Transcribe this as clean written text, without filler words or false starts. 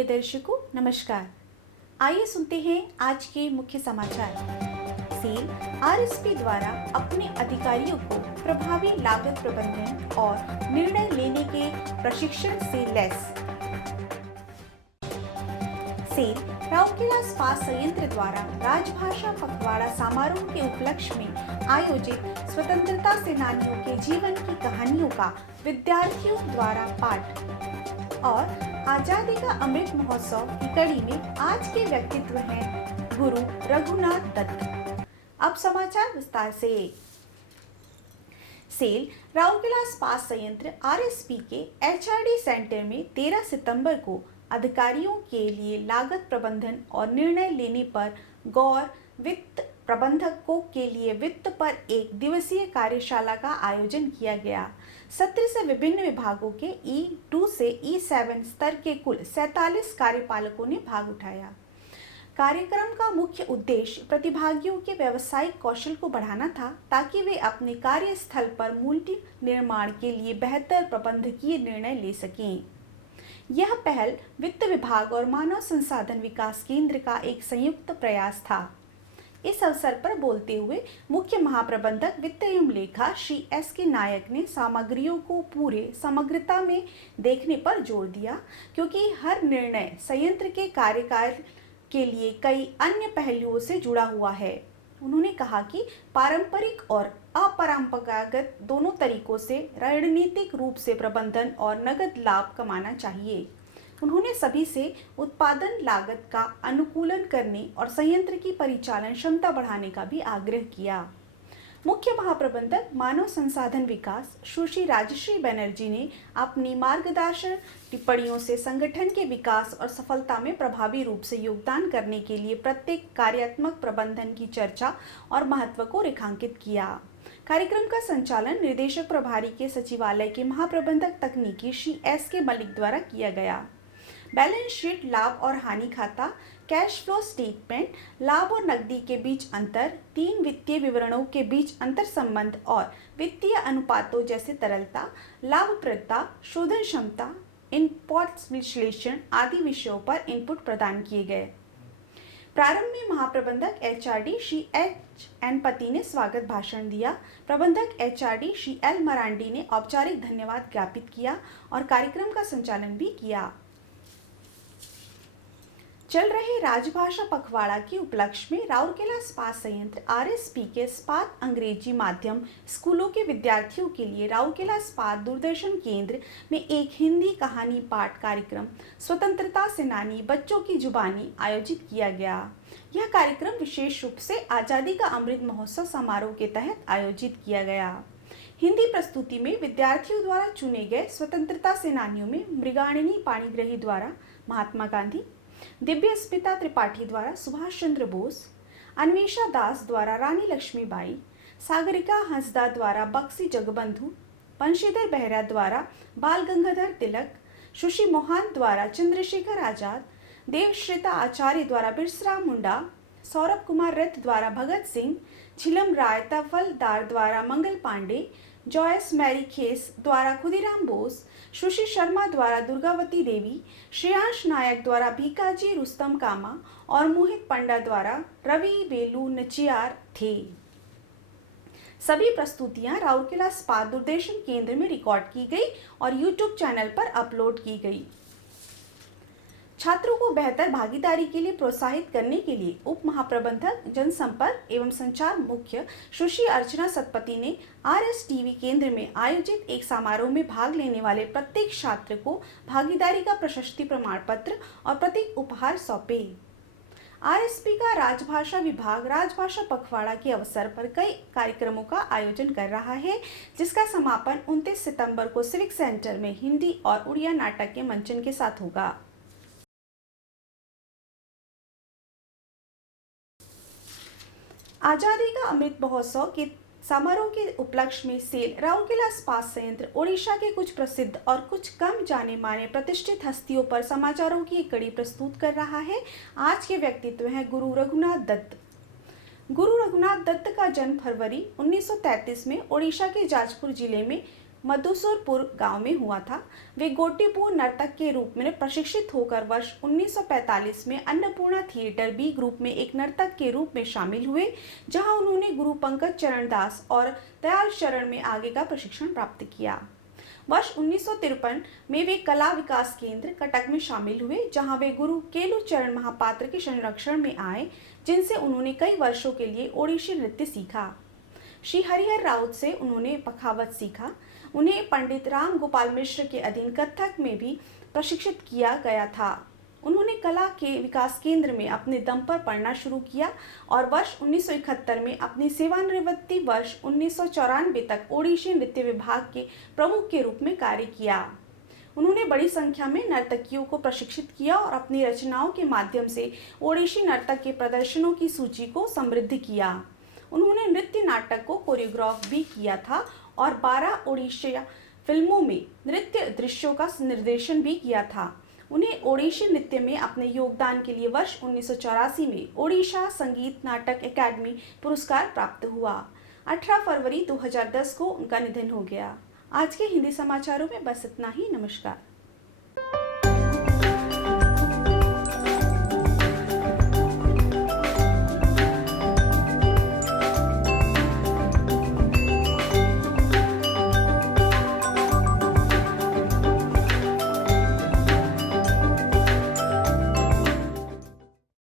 प्रिय दर्शकों नमस्कार। आइए सुनते हैं आज के मुख्य समाचार। सेल आरएसपी द्वारा अपने अधिकारियों को प्रभावी लागत प्रबंधन और निर्णय लेने के प्रशिक्षण से लैस। सेल राउरकेला इस्पात संयंत्र द्वारा राजभाषा पखवाड़ा समारोह के उपलक्ष्य में आयोजित स्वतंत्रता सेनानियों के जीवन की कहानियों का विद्यार्थियों द्वारा पाठ और आजादी का अमृत महोत्सव की कड़ी में आज के व्यक्तित्व हैं गुरु रघुनाथ दत्त। अब समाचार विस्तार से। सेल राउरकेला इस्पात संयंत्र आरएसपी के एचआरडी सेंटर में 13 सितंबर को अधिकारियों के लिए लागत प्रबंधन और निर्णय लेने पर गौर, वित्त प्रबंधकों के लिए वित्त पर एक दिवसीय कार्यशाला का आयोजन किया गया। सत्र से विभिन्न विभागों के E2 से E7 स्तर के कुल 47 कार्यपालकों ने भाग उठाया। कार्यक्रम का मुख्य उद्देश्य प्रतिभागियों के व्यावसायिक कौशल को बढ़ाना था ताकि वे अपने कार्यस्थल पर मूल्य निर्माण के लिए बेहतर प्रबंधकीय निर्णय ले सकें। यह पहल वित्त विभाग और मानव संसाधन विकास केंद्र का एक संयुक्त प्रयास था। इस अवसर पर बोलते हुए मुख्य महाप्रबंधक वित्त एवं लेखा श्री S.K. नायक ने सामग्रियों को पूरे समग्रता में देखने पर जोर दिया, क्योंकि हर निर्णय संयंत्र के कार्यकाल के लिए कई अन्य पहलुओं से जुड़ा हुआ है। उन्होंने कहा कि पारंपरिक और अपरंपरागत दोनों तरीकों से रणनीतिक रूप से प्रबंधन और नगद लाभ कमाना चाहिए। उन्होंने सभी से उत्पादन लागत का अनुकूलन करने और संयंत्र की परिचालन क्षमता बढ़ाने का भी आग्रह किया। मुख्य महाप्रबंधक मानव संसाधन विकास सुश्री राजश्री बनर्जी ने अपनी मार्गदर्शन टिप्पणियों से संगठन के विकास और सफलता में प्रभावी रूप से योगदान करने के लिए प्रत्येक कार्यात्मक प्रबंधन की चर्चा और महत्व को रेखांकित किया। कार्यक्रम का संचालन निर्देशक प्रभारी के सचिवालय के महाप्रबंधक तकनीकी श्री S.K. मलिक द्वारा किया गया। बैलेंस शीट, लाभ और हानि खाता, कैश फ्लो स्टेटमेंट, लाभ और नकदी के बीच अंतर, 3 वित्तीय विवरणों के बीच अंतर संबंध और वित्तीय अनुपातों जैसे तरलता, लाभप्रदता, शोधन क्षमता, इनपुट विश्लेषण आदि विषयों पर इनपुट प्रदान किए गए। प्रारंभ में महाप्रबंधक एचआरडी श्री H.N. पति ने स्वागत भाषण दिया। प्रबंधक एचआरडी श्री L. मरांडी ने औपचारिक धन्यवाद ज्ञापित किया और कार्यक्रम का संचालन भी किया। चल रहे राजभाषा पखवाड़ा के उपलक्ष्य में राउरकेला इस्पात संयंत्र आरएसपी के इस्पात अंग्रेजी माध्यम स्कूलों के विद्यार्थियों के लिए राउरकेला इस्पात दूरदर्शन केंद्र में एक हिंदी कहानी पाठ कार्यक्रम स्वतंत्रता सेनानी बच्चों की जुबानी आयोजित किया गया। यह कार्यक्रम विशेष रूप से आजादी का अमृत महोत्सव समारोह के तहत आयोजित किया गया। हिंदी प्रस्तुति में विद्यार्थियों द्वारा चुने गए स्वतंत्रता सेनानियों में मृगांकिनी पाणिग्राही द्वारा महात्मा गांधी, दिव्य स्मिता त्रिपाठी द्वारा सुभाष चंद्र बोस, अन्वेषा दास द्वारा रानी लक्ष्मीबाई, सागरिका हंसदा द्वारा बक्सी जगबंधु, बंशीधर बेहरा द्वारा बाल गंगाधर तिलक, सुश्री मोहन द्वारा चंद्रशेखर आजाद, देवश्रिता आचार्य द्वारा बिरसा मुंडा, सौरभ कुमार रथ द्वारा भगत सिंह, झिलम राय तफलदार द्वारा मंगल पांडे, जॉयस मैरी खेस द्वारा खुदीराम बोस, सुश्री शर्मा द्वारा दुर्गावती देवी, श्रेयांश नायक द्वारा भीकाजी रुस्तम कामा और मोहित पंडा द्वारा रवि बेलू नचियार थे। सभी प्रस्तुतियां राउरकेला इस्पात दूरदर्शन केंद्र में रिकॉर्ड की गई और यूट्यूब चैनल पर अपलोड की गई। छात्रों को बेहतर भागीदारी के लिए प्रोत्साहित करने के लिए उप महाप्रबंधक जनसंपर्क एवं संचार मुख्य सुश्री अर्चना सतपति ने RSTV केंद्र में आयोजित एक समारोह में भाग लेने वाले प्रत्येक छात्र को भागीदारी का प्रशस्ति प्रमाण पत्र और प्रतीक उपहार सौंपे। RSP का राजभाषा विभाग राजभाषा पखवाड़ा के अवसर पर कई कार्यक्रमों का आयोजन कर रहा है, जिसका समापन 29 सितंबर को सिविक सेंटर में हिंदी और उड़िया नाटक के मंचन के साथ होगा। आजादी का अमृत महोत्सव के समारोह के उपलक्ष्य में सेल राउरकेला इस्पात संयंत्र ओडिशा के कुछ प्रसिद्ध और कुछ कम जाने माने प्रतिष्ठित हस्तियों पर समाचारों की एक कड़ी प्रस्तुत कर रहा है। आज के व्यक्तित्व हैं गुरु रघुनाथ दत्त। गुरु रघुनाथ दत्त का जन्म फरवरी 1933 में ओडिशा के जाजपुर जिले में मधुसूरपुर गांव में हुआ था। वे गोटीपुर नर्तक के रूप में प्रशिक्षित होकर वर्ष 1945 में अन्नपूर्णा थिएटर बी ग्रुप में एक नर्तक के रूप में शामिल हुए, जहां उन्होंने गुरु पंकज चरण दास और दयाल शरण में आगे का प्रशिक्षण प्राप्त किया। वर्ष 1953 में वे कला विकास केंद्र कटक में शामिल हुए, जहां वे गुरु केलू चरण महापात्र के संरक्षण में आए, जिनसे उन्होंने कई वर्षों के लिए ओडिसी नृत्य सीखा। श्री हरिहर राउत से उन्होंने पखावज सीखा। उन्हें पंडित राम गोपाल मिश्र के अधीन कथक में भी प्रशिक्षित किया गया था। उन्होंने कला के विकास केंद्र में अपने दम पर पढ़ना शुरू किया और वर्ष 1971 में अपनी सेवानिवृत्ति वर्ष 1994 तक ओडिसी नृत्य विभाग के प्रमुख के रूप में कार्य किया। उन्होंने बड़ी संख्या में नर्तकियों को प्रशिक्षित किया और अपनी रचनाओं के माध्यम से ओडिसी नर्तक के प्रदर्शनों की सूची को समृद्ध किया। उन्होंने नृत्य नाटक को कोरियोग्राफ भी किया था और 12 ओडिशा फिल्मों में नृत्य दृश्यों का निर्देशन भी किया था। उन्हें ओडिसी नृत्य में अपने योगदान के लिए वर्ष 1984 में ओडिशा संगीत नाटक अकादमी पुरस्कार प्राप्त हुआ। 18 फरवरी 2010 को उनका निधन हो गया। आज के हिंदी समाचारों में बस इतना ही। नमस्कार।